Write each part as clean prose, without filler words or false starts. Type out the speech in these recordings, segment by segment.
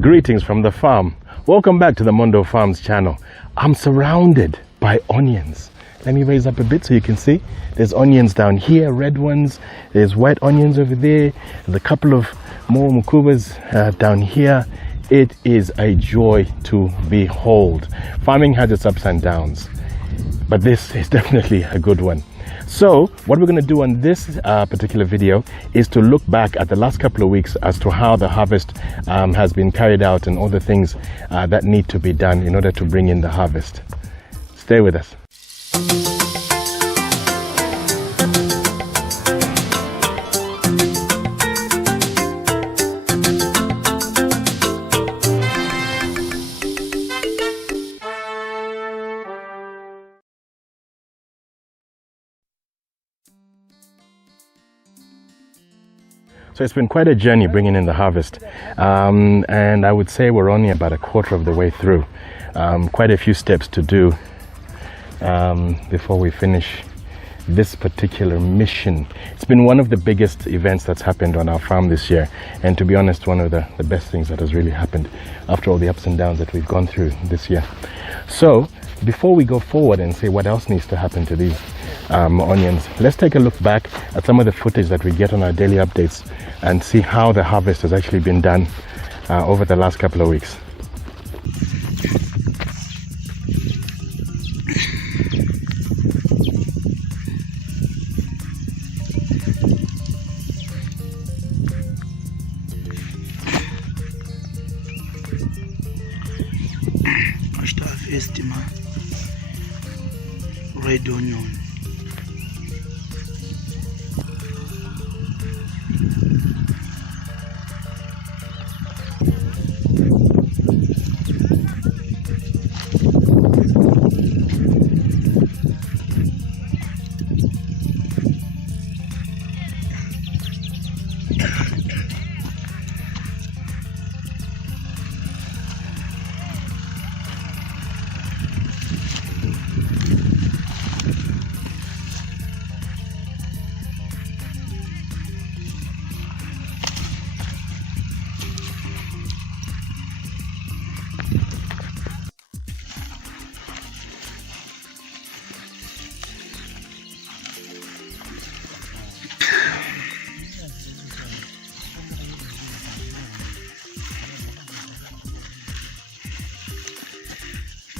Greetings from the farm. Welcome back to the Mondo Farms channel. I'm surrounded by onions. Let me raise up a bit so you can see. There's onions down here, red ones. There's white onions over there. There's a couple of more mukubas down here. It is a joy to behold. Farming has its ups and downs, but this is definitely a good one. So what we're going to do on this particular video is to look back at the last couple of weeks as to how the harvest has been carried out and all the things that need to be done in order to bring in the harvest. Stay with us. So it's been quite a journey bringing in the harvest, and I would say we're only about a quarter of the way through. Quite a few steps to do before we finish this particular mission. It's been one of the biggest events that's happened on our farm this year, and to be honest, one of the best things that has really happened after all the ups and downs that we've gone through this year. So before we go forward and say what else needs to happen to these onions, let's take a look back at some of the footage that we get on our daily updates and see how the harvest has actually been done over the last couple of weeks. Red onion.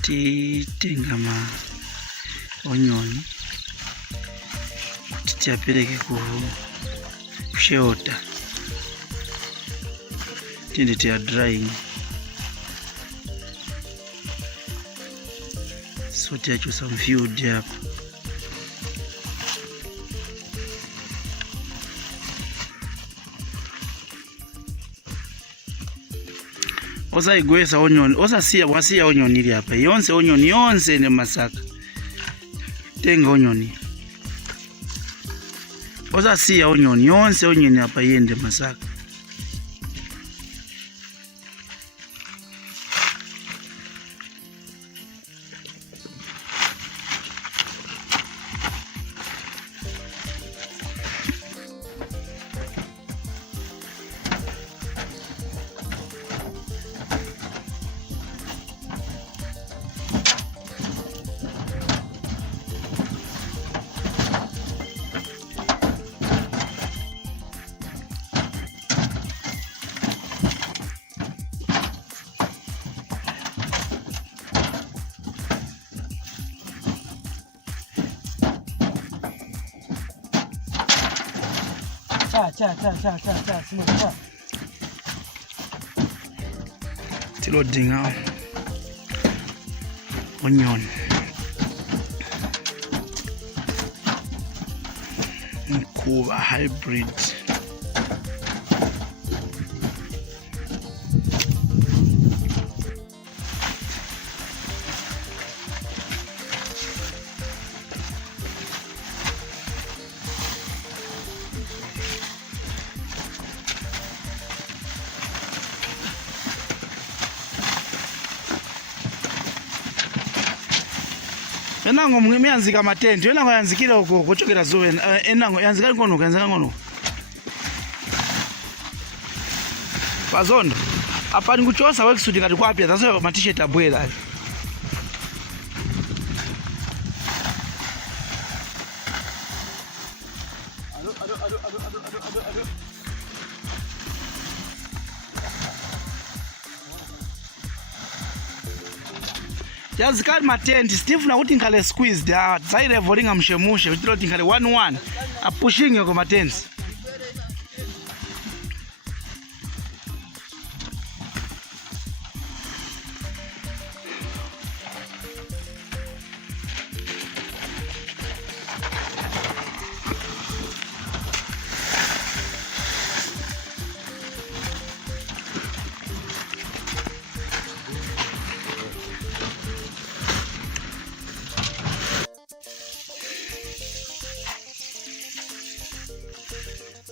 Titenga ma onion tichapeleke ku shelter tindi tia drying so tiacho some field up osa igwesa onion osa siya wasiya onion ili hapa yonse onion yonse ne masaka tenga onion osa siya onion yonse onion hapa yende masaka. Cha loading out onion Mkuba hybrid enango myanzika matende enango yanzikira uko kuchokera zuwe enango yanzika ngono yanzika ngono pazondo Apa nikuchosa worksuit ngati kwapya zaso ma t-shirt abwera. Just got my tent. Steve na kuti ngale squeezed. Zaire volinga mshemushe. Uchilo tingale 1-1. A pushing yoko my tents.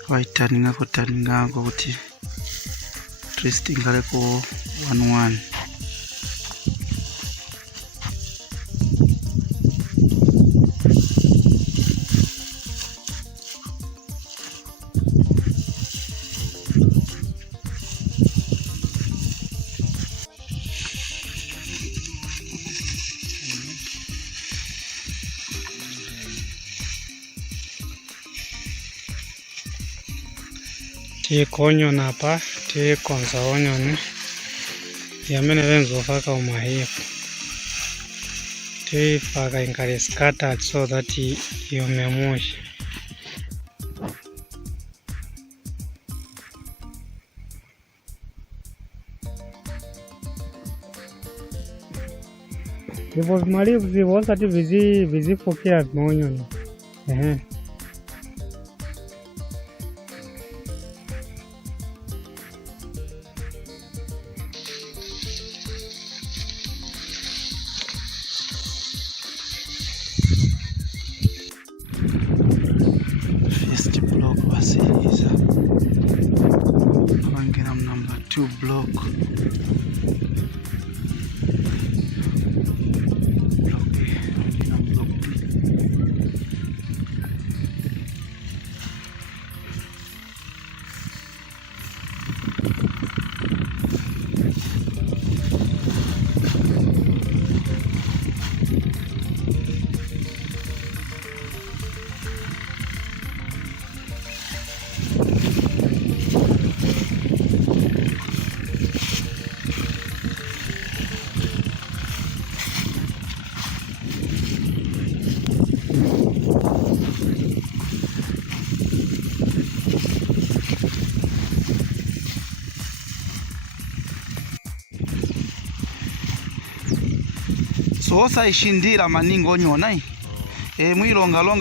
Waitaninga kuti twisting kale ko 1-1. Tiko onion hapa, tikonza onion yamene venzofaka umahifu tifaka inkali scattered so that yomemushe. Hivyo vimalivu zivosa ti vizipokea onion. First block basiliza. Abangena number 2 block. So osaishindira maningo onyona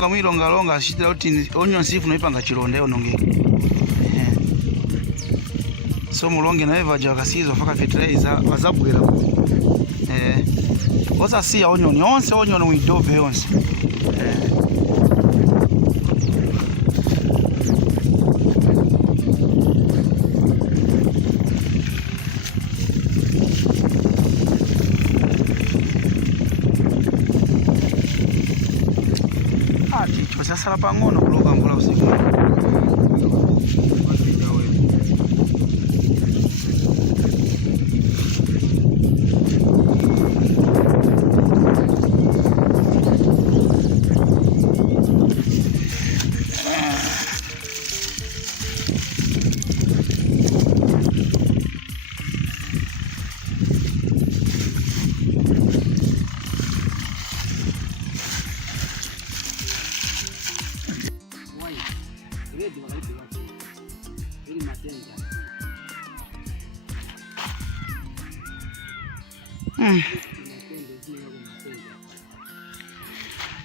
mwilonga ashitira kuti onyo sifu noipanga chironda yonongeka. So mulonge nawe vaja wakasizo faka fertilizer wazabwera. Osasiya onyoni yonse onyoni widove yonse. Sasala pangono kuloka mvula usiku.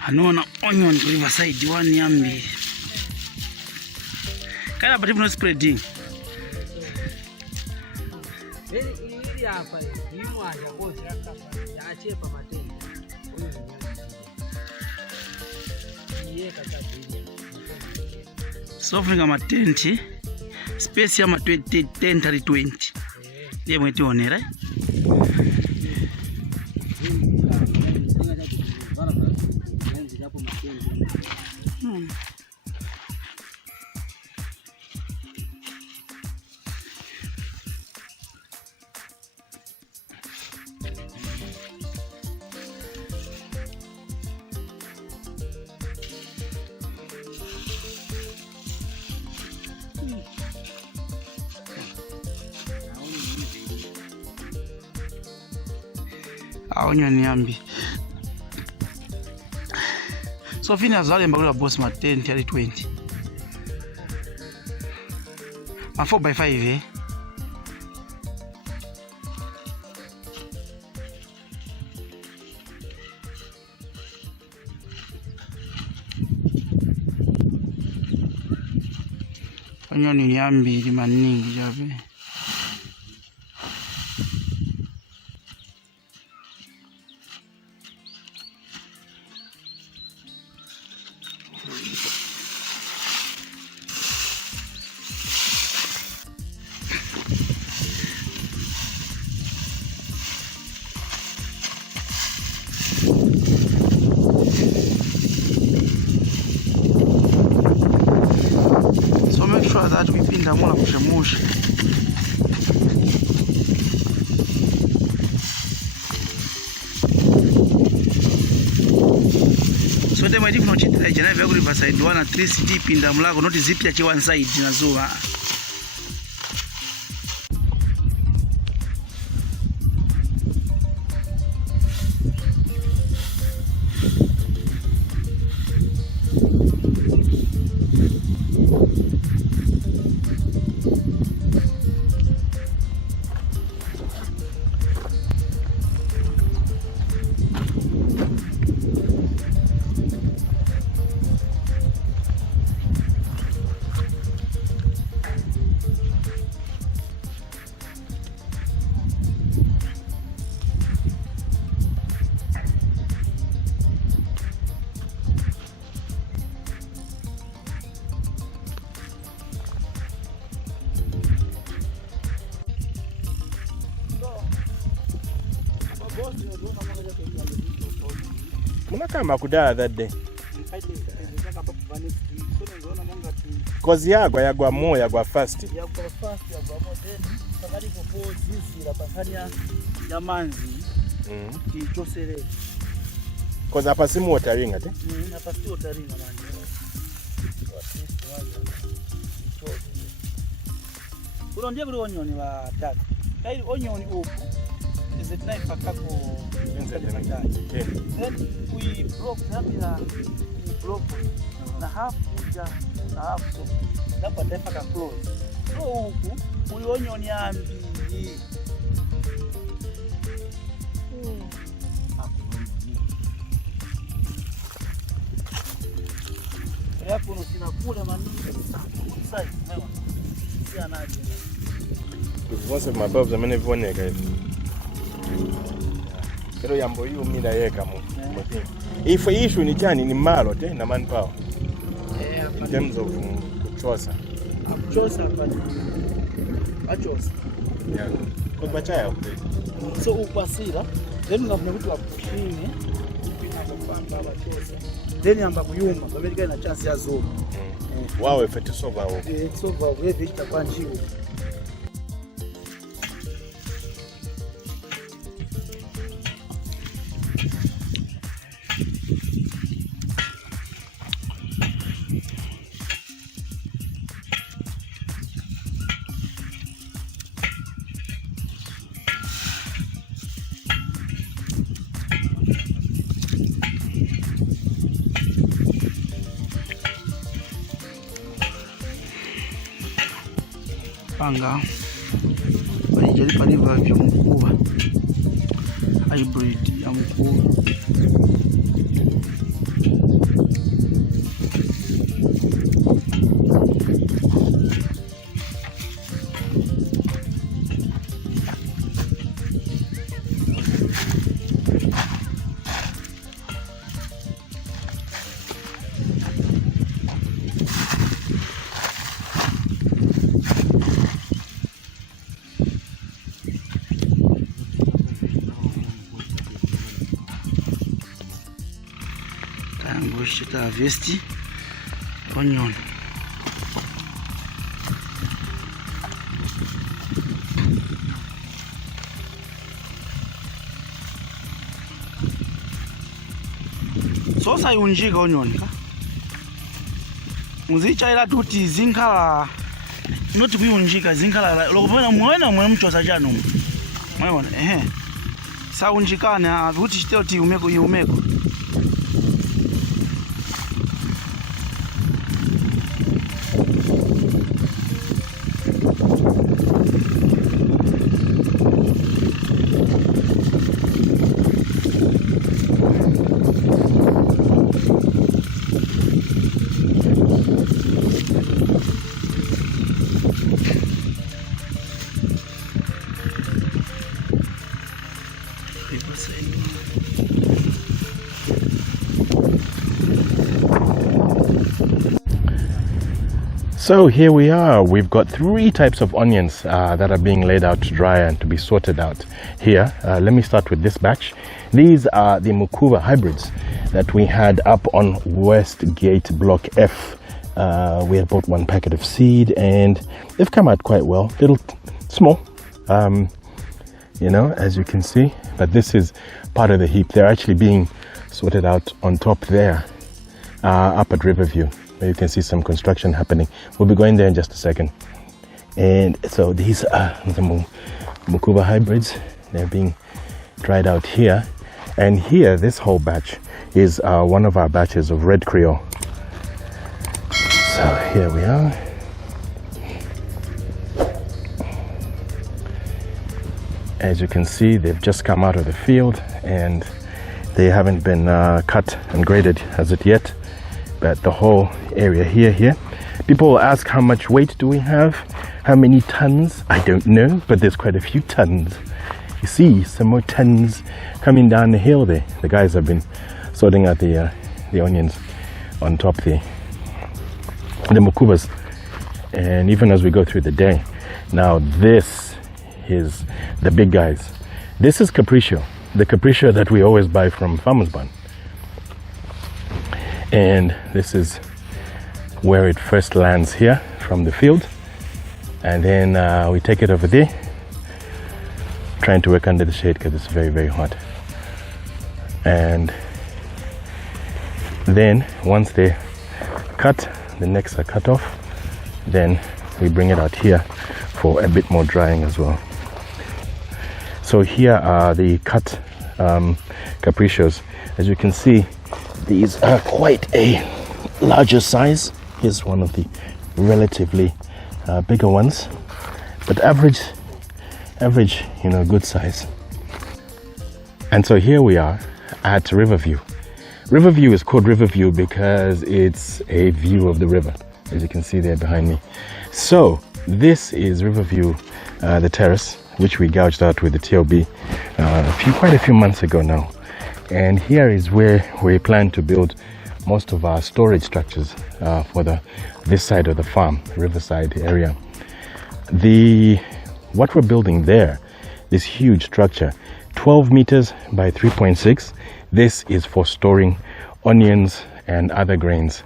Anona onion Riverside 1 yambi. Kaya pati no spreading. Ili hapa himu aja kozi ya achepa matenda. Sofringa matenti space ya ma 10-20 ndiye mwetionera. onion yambi. So fini azale mbagula boss ma 10 till 20. Ma 4x5 eh. Onion yambi maningi jabe. So make sure that we pinda mwana kushemusha. So they might even not cheat like Geneva Riverside 1 and 3 city pinda mlago not zip ya one side nazuwa. Muna kama kudala that day. Kozi yagwa mo yagwa fast. Yagwa fast yagwa mo then pakali popo zisi la pakanya yamanzi. Kichosere. Kozi hapa simu wataringa te? Hapa si wataringa mani. Ulondia kuli onyoni wa tatu. Kaili onyoni upu. Is it knife akako then we broke Zambia broke na half kuja na half so hapa taifa ka close so huku uli onion ya mbili hapo ndo sinakula mani size hayo si anaje once of my bulbs I'm never one guys. Pero yambo yu mida yeka mo. If issue ni chani ni malo te na manpower. In terms of kuchosa. Kuchosa hapana. Achosa. Yeah. Kwa bachaya huko. So upasira then unafanya vitu apini unapopanga achosa. Then amba kuyuma Amerika ina chance ya zoro. Wao effect sova huko. Sova wewe itakuwa njigo. Panga walijali paliva vya mkubwa hybrid ya mkubwa Shita vesti onion sosa yunjika onion ka muzicha ila tuti zinkala not kuyunjika zinkala lokupena mwena mwe mchosa chanu mwana saunjikana kuti chitoti umeko umeko. So here we are. We've got 3 types of onions that are being laid out to dry and to be sorted out here. Let me start with this batch. These are the Mukuba hybrids that we had up on Westgate Block F. We had bought 1 packet of seed and they've come out quite well. Little small, you know, as you can see, but this is part of the heap. They're actually being sorted out on top there, up at Riverview. You can see some construction happening. We'll be going there in just a second. And so these are the Mukuba hybrids. They're being dried out here. And here, this whole batch is one of our batches of Red Creole. So here we are. As you can see, they've just come out of the field and they haven't been cut and graded as of yet. But the whole area here, people will ask how much weight do we have, how many tons. I don't know, but there's quite a few tons. You see some more tons coming down the hill there. The guys have been sorting out the onions on top the Mukubas, and even as we go through the day. Now this is the big guys. This is Capriccio, the Capriccio that we always buy from Farmer's Bun. And this is where it first lands here from the field, and then we take it over there, trying to work under the shade because it's very, very hot. And then once they're cut, the necks are cut off, then we bring it out here for a bit more drying as well. So here are the cut Capriccios. As you can see, these are quite a larger size. Here's one of the relatively bigger ones, but average, you know, good size. And so here we are at Riverview. Riverview is called Riverview because it's a view of the river, as you can see there behind me. So this is Riverview, the terrace, which we gouged out with the TLB quite a few months ago now. And here is where we plan to build most of our storage structures for this side of the farm, Riverside area. What we're building there, this huge structure, 12 meters by 3.6, this is for storing onions and other grains.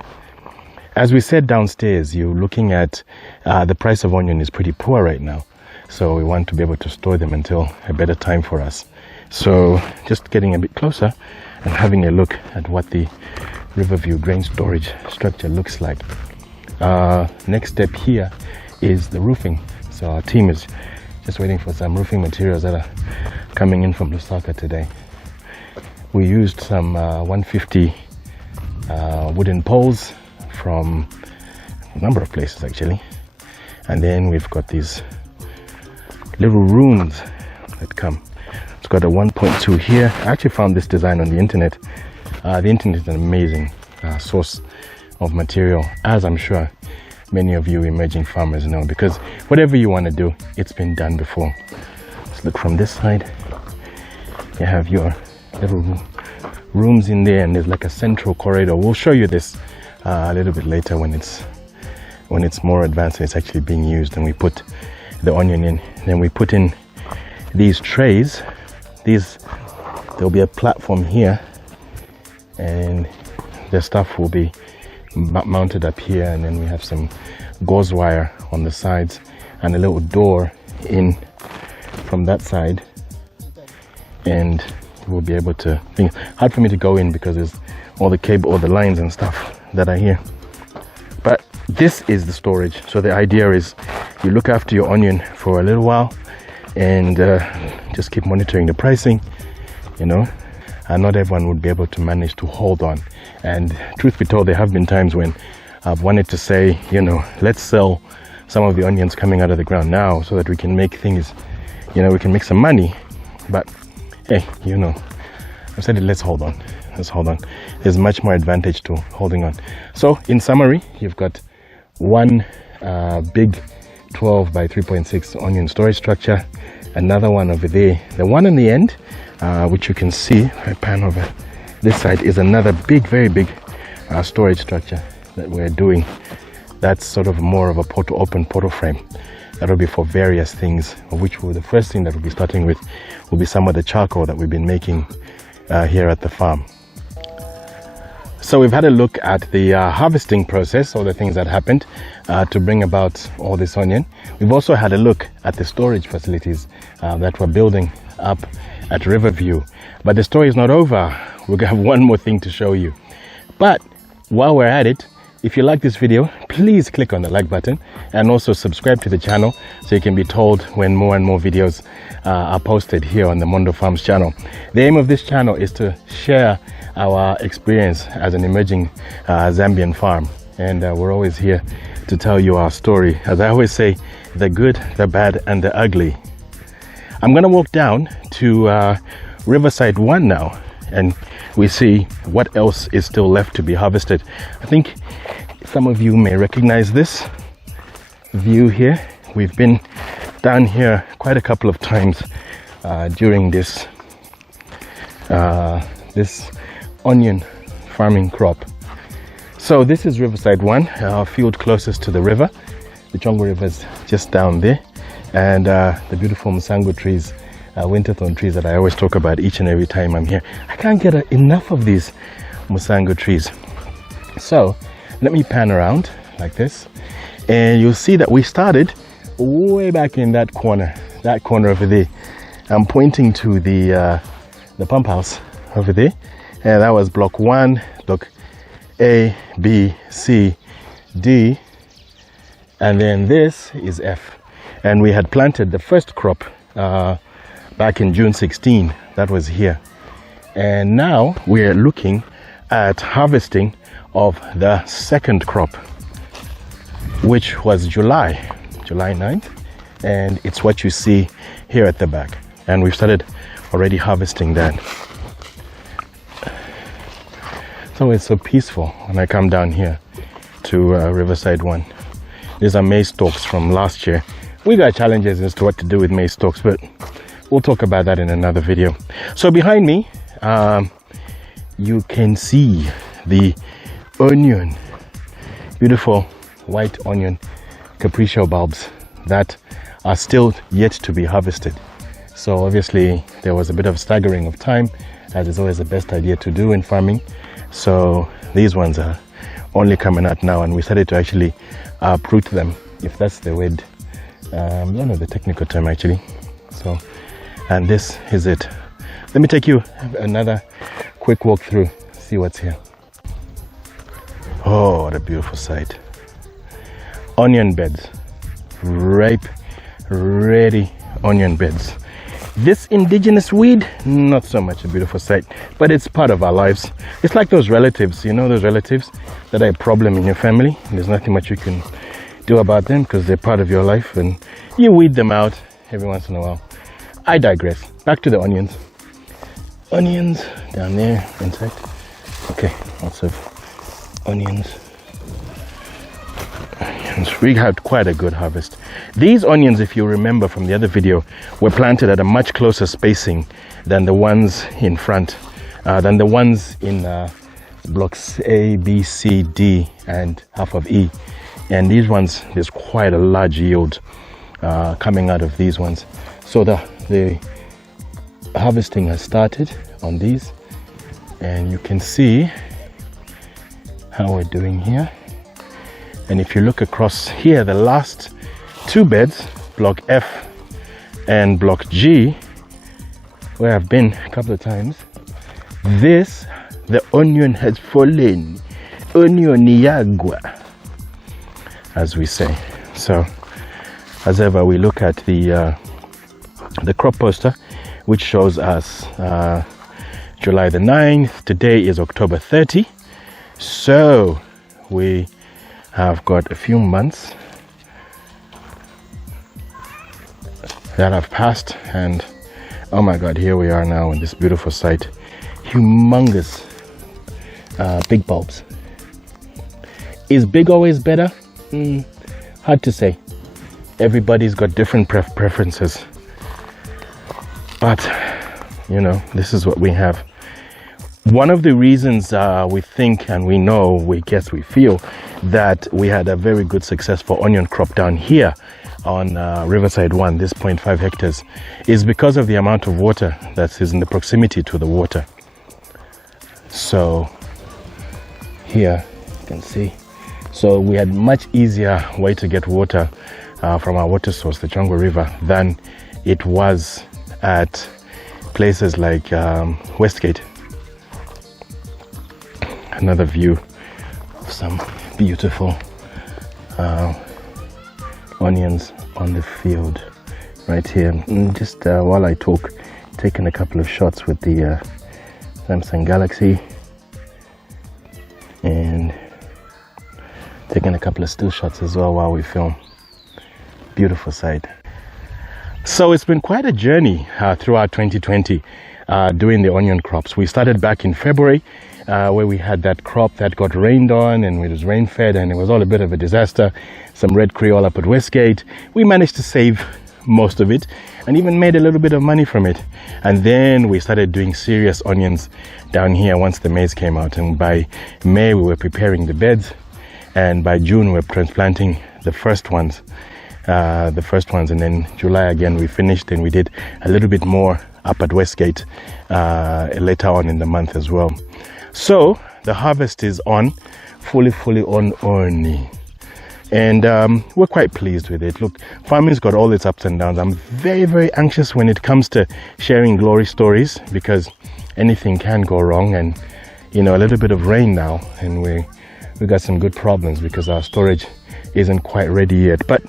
As we said downstairs, you're looking at the price of onion is pretty poor right now. So we want to be able to store them until a better time for us. So just getting a bit closer and having a look at what the Riverview grain storage structure looks like. Next step here is the roofing. So our team is just waiting for some roofing materials that are coming in from Lusaka today. We used some 150 wooden poles from a number of places actually. And then we've got these little rooms that come. It's got a 1.2 here. I actually found this design on the internet. The internet is an amazing source of material, as I'm sure many of you emerging farmers know, because whatever you want to do, it's been done before. Let's look from this side. You have your little rooms in there, and there's like a central corridor. We'll show you this a little bit later when it's more advanced and it's actually being used, and we put the onion in. Then we put in these trays. There'll be a platform here, and the stuff will be mounted up here, and then we have some gauze wire on the sides and a little door in from that side, and we'll be able to hard for me to go in because there's all the cable, all the lines and stuff that are here. But this is the storage. So the idea is you look after your onion for a little while and just keep monitoring the pricing, you know, and not everyone would be able to manage to hold on. And truth be told, there have been times when I've wanted to say, you know, let's sell some of the onions coming out of the ground now so that we can make things, you know, we can make some money. But hey, you know, I've said it, let's hold on. Let's hold on. There's much more advantage to holding on. So in summary, you've got one big 12 by 3.6 onion storage structure, another one over there. The one in the end, which you can see, if I pan over this side, is another big, very big storage structure that we're doing. That's sort of more of a open portal frame. That'll be for various things, of which the first thing that we'll be starting with will be some of the charcoal that we've been making here at the farm. So we've had a look at the harvesting process, all the things that happened to bring about all this onion. We've also had a look at the storage facilities that we're building up at Riverview. But the story is not over. We're gonna have one more thing to show you. But while we're at it, if you like this video, please click on the like button and also subscribe to the channel so you can be told when more and more videos are posted here on the Mondo Farms channel. The aim of this channel is to share our experience as an emerging Zambian farm, and we're always here to tell you our story. As I always say, the good, the bad, and the ugly. I'm gonna walk down to Riverside 1 now, and we see what else is still left to be harvested. I think some of you may recognize this view here. We've been down here quite a couple of times during this this onion farming crop. So this is Riverside 1, our field closest to the river. The Chongo River is just down there, and the beautiful Musango trees, winterthorn trees that I always talk about each and every time I'm here. I can't get enough of these Musango trees. So let me pan around like this, and you'll see that we started way back in that corner over there. I'm pointing to the pump house over there, and that was block 1, block A, B, C, D, and then this is F. And we had planted the first crop back in June 16. That was here, and now we're looking at harvesting of the second crop, which was July 9th, and it's what you see here at the back. And we've started already harvesting that. So it's so peaceful when I come down here to Riverside 1. These are maize stalks from last year. We got challenges as to what to do with maize stalks, but we'll talk about that in another video. So behind me, you can see the onion, beautiful white onion capriccio bulbs that are still yet to be harvested. So obviously there was a bit of staggering of time, as is always the best idea to do in farming. So these ones are only coming out now, and we started to actually uproot them, if that's the word. I don't know the technical term actually. So, and this is it. Let me take you another quick walk through, see what's here. Oh, what a beautiful sight. Onion beds, ripe, ready onion beds. This indigenous weed, not so much a beautiful sight, but it's part of our lives. It's like those relatives, you know, those relatives that are a problem in your family. There's nothing much you can do about them because they're part of your life, and you weed them out every once in a while. I digress. Back to the onions. Onions down there, in fact. Okay, lots of onions. We had quite a good harvest. These onions, if you remember from the other video, were planted at a much closer spacing than the ones in front, than the ones in blocks A, B, C, D, and half of E. And these ones, there's quite a large yield coming out of these ones. So the harvesting has started on these, and you can see how we're doing here. And if you look across here, the last two beds, block F and block G, where I've been a couple of times, the onion has fallen. Onion yagwa, as we say. So, as ever, we look at the crop poster, which shows us July the 9th. Today is October 30. So we have got a few months that have passed, and oh my God, here we are now in this beautiful site. Humongous big bulbs. Is big always better? Hard to say. Everybody's got different preferences, but you know, this is what we have. One of the reasons we think and we know, we guess, we feel that we had a very good successful onion crop down here on Riverside 1, this 0.5 hectares, is because of the amount of water that is in the proximity to the water. So here you can see, so we had much easier way to get water from our water source, the Changwa River, than it was at places like Westgate. Another view of some beautiful onions on the field right here. And just while I talk, taking a couple of shots with the Samsung Galaxy and taking a couple of still shots as well while we film. Beautiful sight. So it's been quite a journey throughout 2020 doing the onion crops. We started back in February where we had that crop that got rained on and it was rain fed and it was all a bit of a disaster. Some red Creole up at Westgate. We managed to save most of it and even made a little bit of money from it. And then we started doing serious onions down here once the maize came out, and by May we were preparing the beds, and by June we were transplanting the first ones, and then July again we finished, and we did a little bit more up at Westgate later on in the month as well. So the harvest is on, fully on only, and we're quite pleased with it. Look, farming's got all its ups and downs. I'm very anxious when it comes to sharing glory stories, because anything can go wrong, and you know, a little bit of rain now and we got some good problems because our storage isn't quite ready yet. But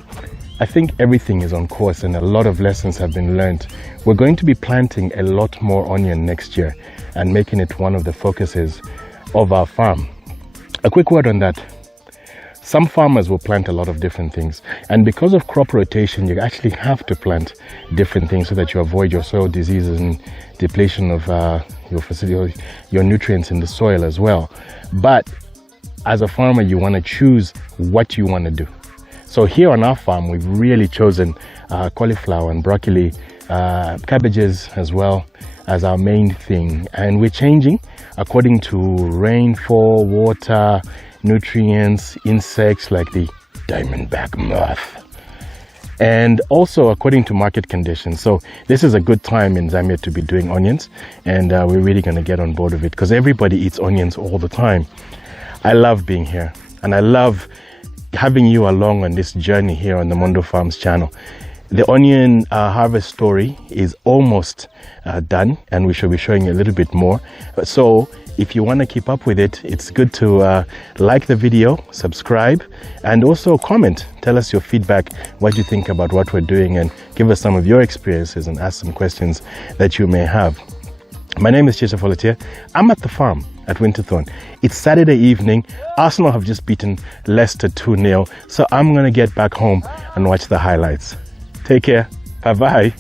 I think everything is on course and a lot of lessons have been learned. We're going to be planting a lot more onion next year and making it one of the focuses of our farm. A quick word on that. Some farmers will plant a lot of different things, and because of crop rotation, you actually have to plant different things so that you avoid your soil diseases and depletion of your nutrients in the soil as well. But as a farmer, you want to choose what you want to do. So here on our farm, we've really chosen cauliflower and broccoli, cabbages as well as our main thing, and we're changing according to rainfall, water, nutrients, insects like the diamondback moth, and also according to market conditions. So this is a good time in Zambia to be doing onions, and we're really going to get on board with it because everybody eats onions all the time. I love being here, and I love having you along on this journey here on the Mondo Farms channel. The onion harvest story is almost done, and we shall be showing you a little bit more. So if you want to keep up with it, it's good to like the video, subscribe, and also comment. Tell us your feedback, what you think about what we're doing, and give us some of your experiences and ask some questions that you may have. My name is Chisha Folatier. I'm at the farm at Winterthorn. It's Saturday evening. Arsenal have just beaten Leicester 2-0. So I'm going to get back home and watch the highlights. Take care. Bye-bye.